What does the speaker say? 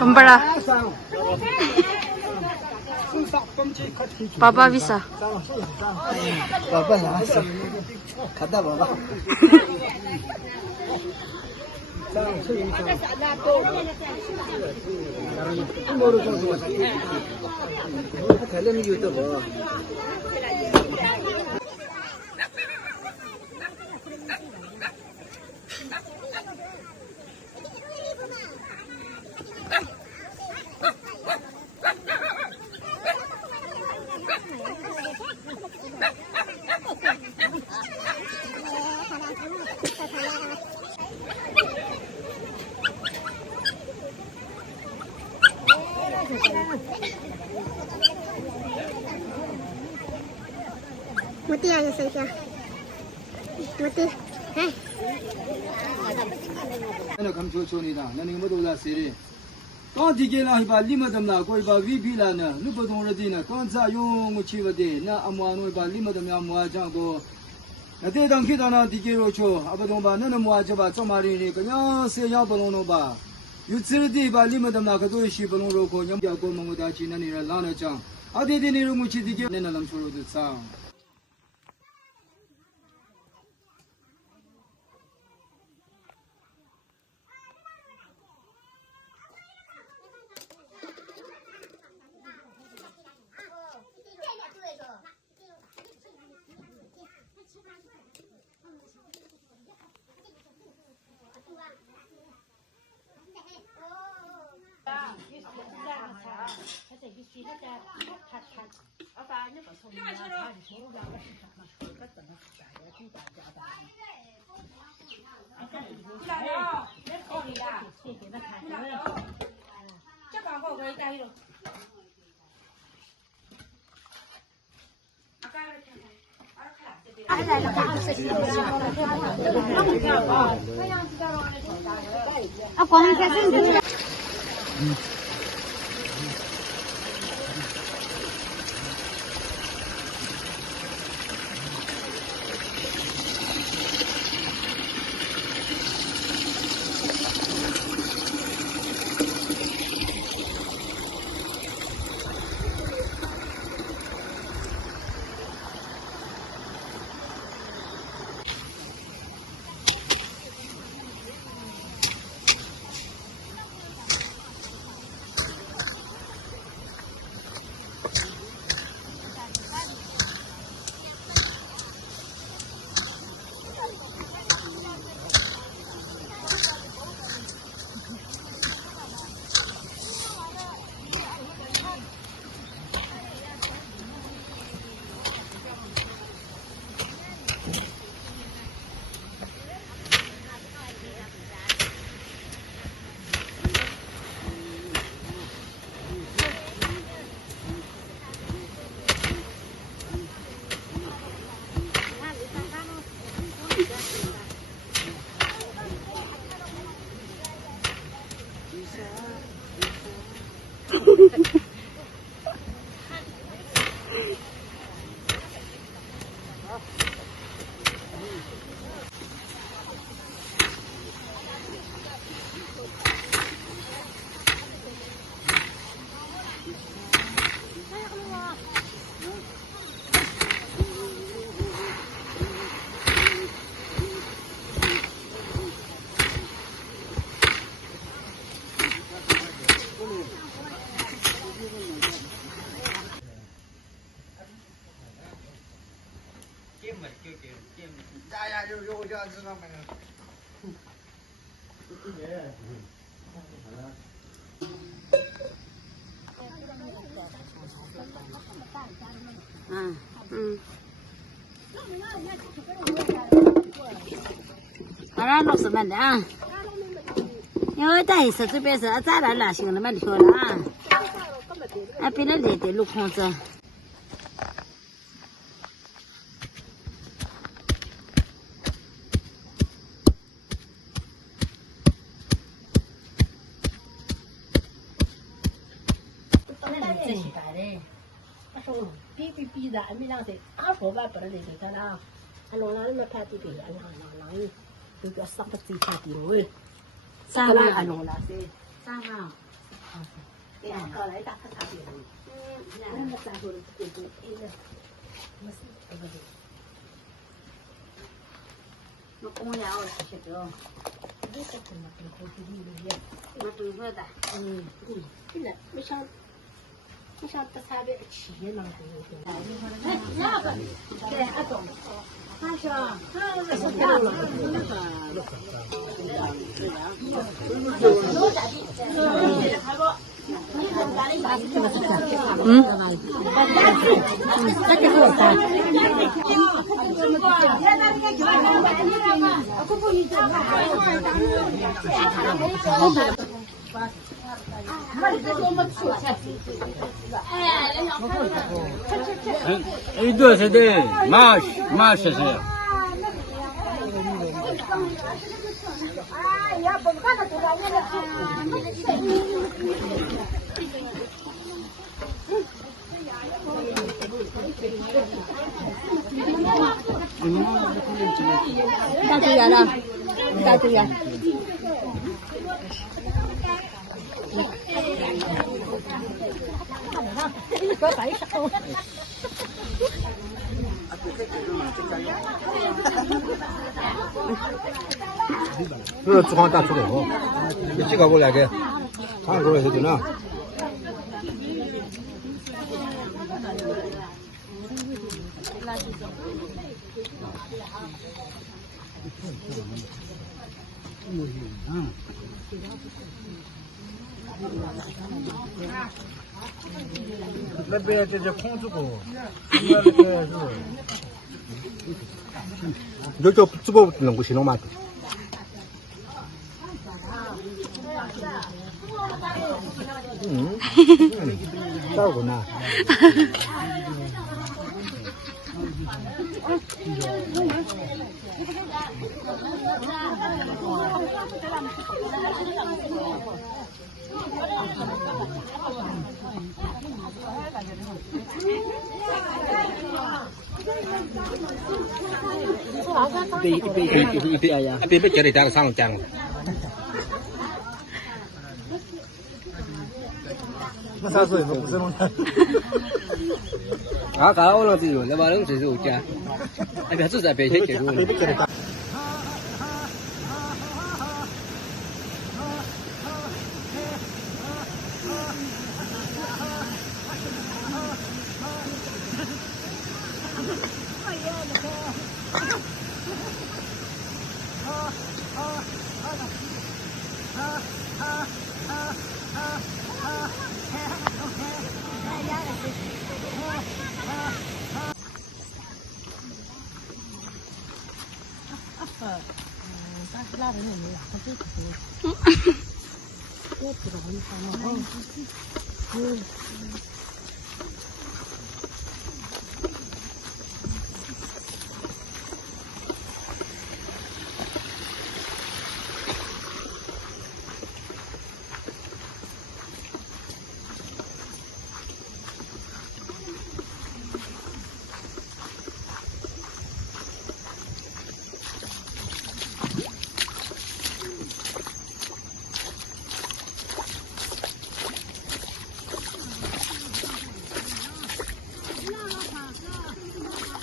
Kembara. Papa bisa. Papa langsung. Kata Papa. Kalian YouTube. Mati aja saya. Mati. Hei. Ano kam cho ni da, nani mo do la siri. Kon di ke la ba lima dam la ko ba vi bi la na, nu po dong re di na, kon sa yong ngo chi ba de, na amwa no ba lima dam ya mwa jang do. Na de dang ki da na di ke ro cho, aba dong ba na na mwa cha ba cho ma ri ni, ka nya se ya ba long no ba. Yu tsir di ba lima dam la ka do shi ba long ro ko nyam ya ko mo ngo da chi na ni ra la na chang. A de ni ro mu chi di ke ne na lam cho ro du sa. Ya, yo ya知道没有。老什么的啊？因为但是这边是咋了啦？行了，蛮漂亮啊。啊，别的来的路空着。逼的，没让谁阿婆吧，不能来这啦。阿老那么拍的给阿老就叫上个最差的位。三万阿老那些。三万。对啊，搞来打他差别。那么三个人对对，没事，这个的。我公羊我吃的。这个怎么跟回去的？我对过的。真的没想这差别企业那个。对，阿东。他说，是这样的。一个是的，马是。大猪眼了，大猪眼。这脂肪大出来哦，你这个我来个，看过来是怎样？那边这是空子锅，那个是，你叫这个能够形容吗？照顾呢。一杯叫你打个3张。那啥水不是弄的？啊，搞我那这种，那把人这种家，那边是在北京结束的。拉人也没有，他这个多。我知道你看嘛，